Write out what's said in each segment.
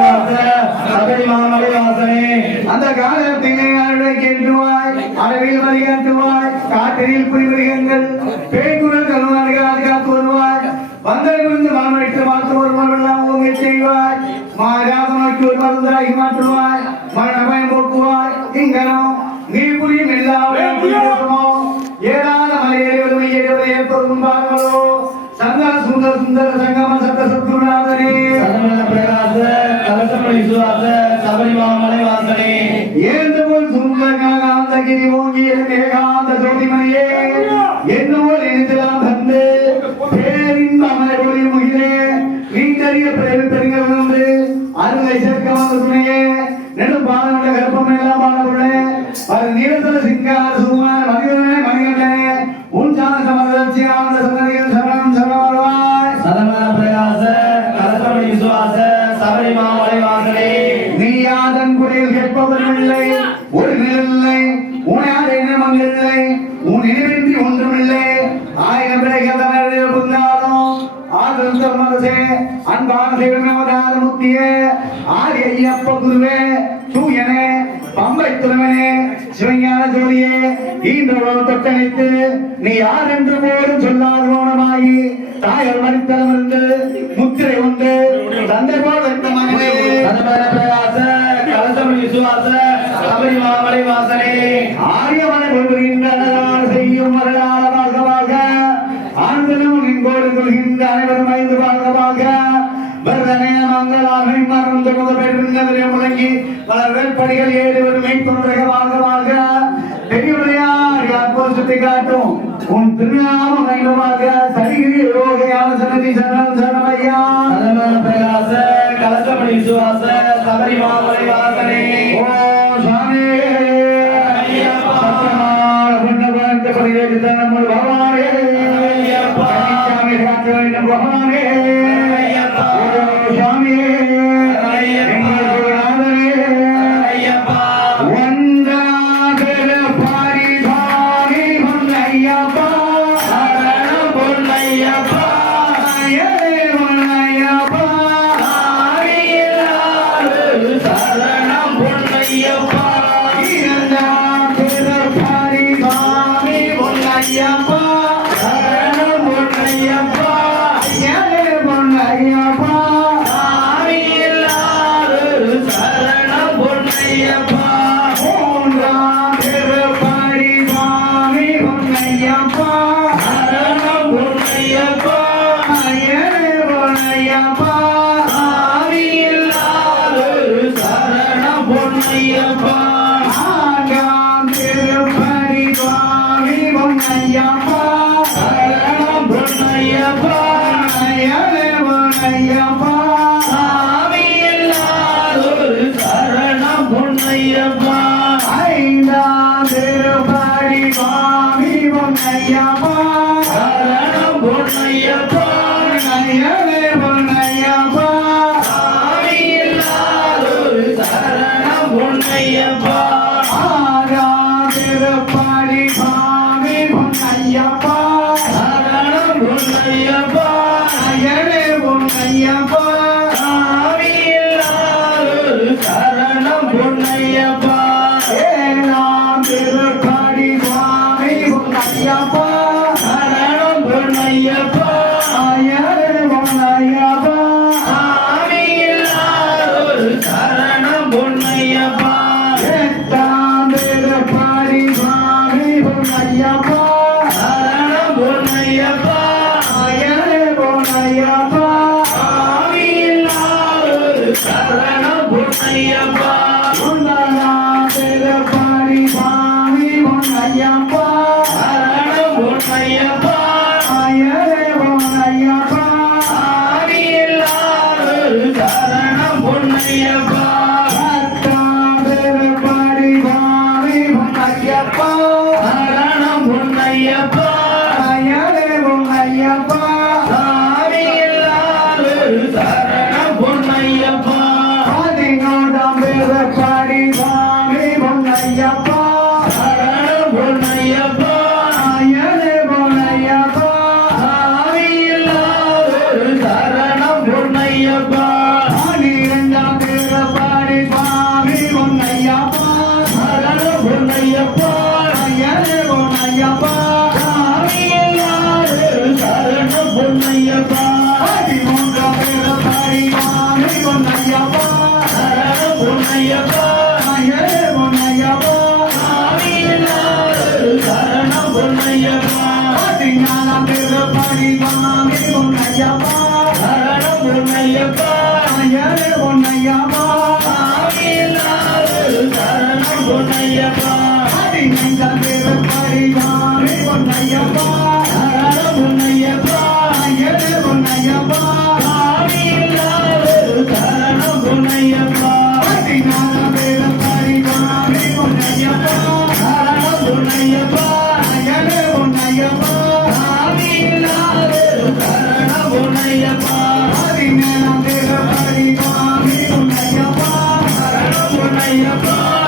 கலசமணி சுவாச சபரி மாமலை வாசனே அந்த காலத்தினை அழகை கேட்டுவாய் அளவில் மதிகாட்டுவாய் காற்றில் புரிவரிகங்கள் பேய்குரல் கருவாடுகள் காத்து வருவாய் வந்தறிவிருந்து மனமளித்து பார்த்து ஒரு மனமெல்லாம் ஓங்கி செய்வாய். மாறாத நோக்கி ஒரு மருந்தாகி மாற்றுவாய் மரணபயம் போக்குவாய். இங்கனம் நீ புரியும் மலையேறி ஏறுவதை ஏற்படும் பாருங்களோ. சந்தன சுந்தர சுந்தர சங்கம நீ யார் என்று போதும் சொல்லாத ஓணமாயி மறித்தலம் இருந்து முத்திரை உண்டு தந்தை போல் பிரகாச கலசமணி சபரி மாமலை வாசனே. ஆரியமனை செய்யும் வரலாறு வாழ்கவாக ஆண்களும் கொள்கின்ற அனைவரும் ஐந்து வாழ்கவாக வரதனே மங்களாக மறந்து முதல் முழங்கி படிகள் ஏறி வரும் மெய்ப்பொருளாக வாழ்கவாக பெரியவரையார் சுத்தி காட்டும். உன் திருநாமம் மையமாக சரிகிரி யோகையான சன்னதி சரணம் சரணமையா சதமன பிரகாச கலசமணி சுவாச சபரி மாமலை வாசனே. ஓ சாமி. ஐயப்பா. சத்தியமான புண்ணியவான்க பரிதேசித்த நம்ம பகவானே. பகவானே. பொன்னையப்பா சரணம் பொன்னையப்பா Bye.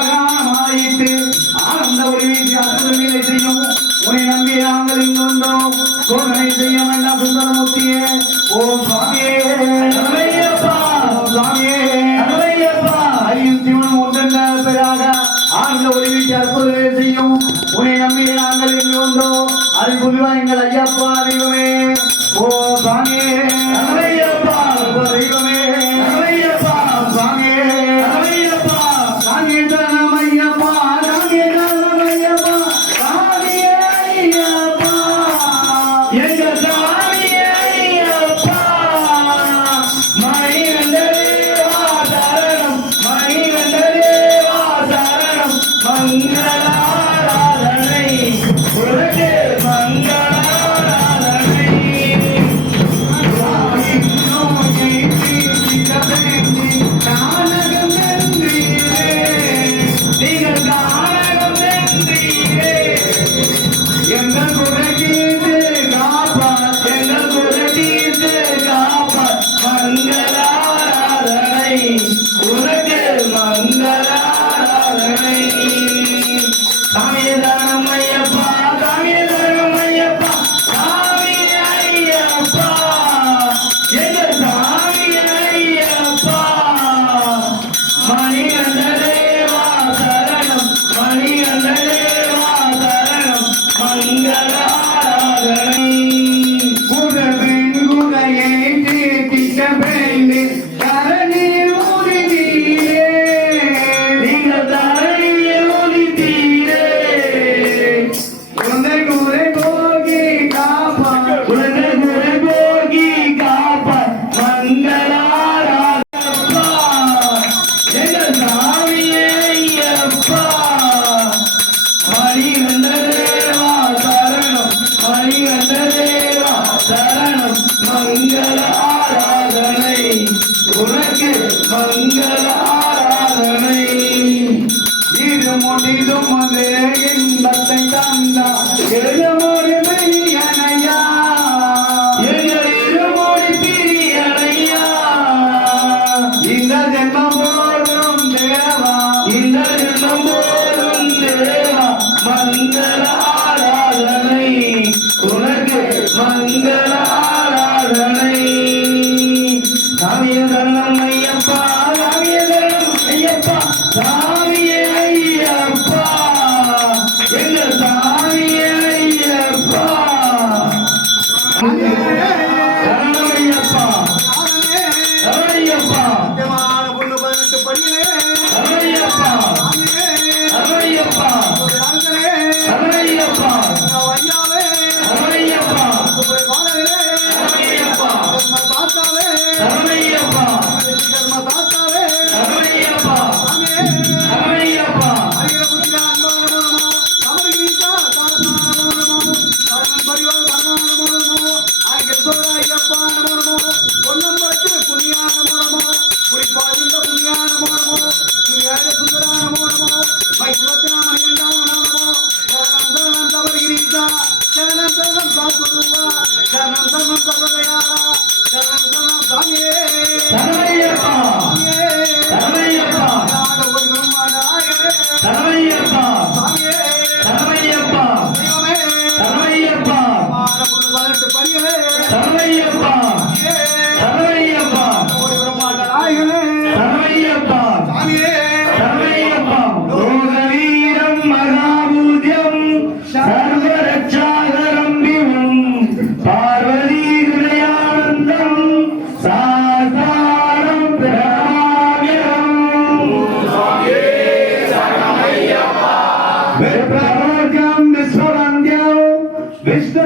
அவகானமாயிட்டு ஆனந்த ஒரு வீசி அற்புதங்களை செய்யும். உன்னை நம்பி நாங்கள் இங்குண்டோம் சோதனை செய்ய வேண்டாம் சுந்தரமூர்த்தியே. ஓம் சுவாமி.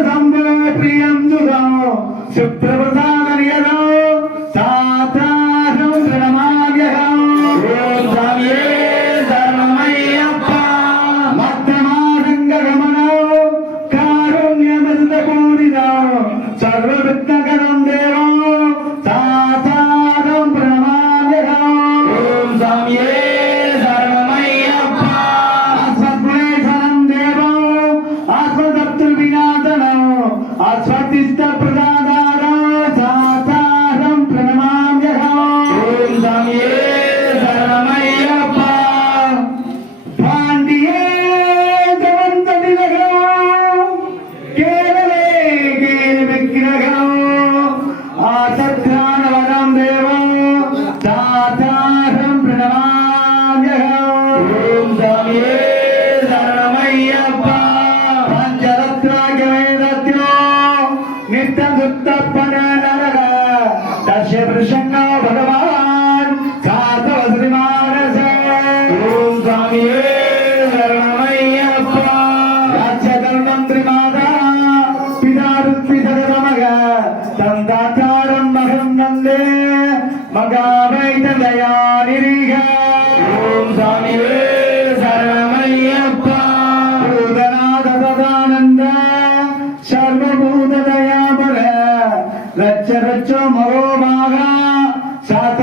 Ramda ఖర్చు మరో బాగా. శాత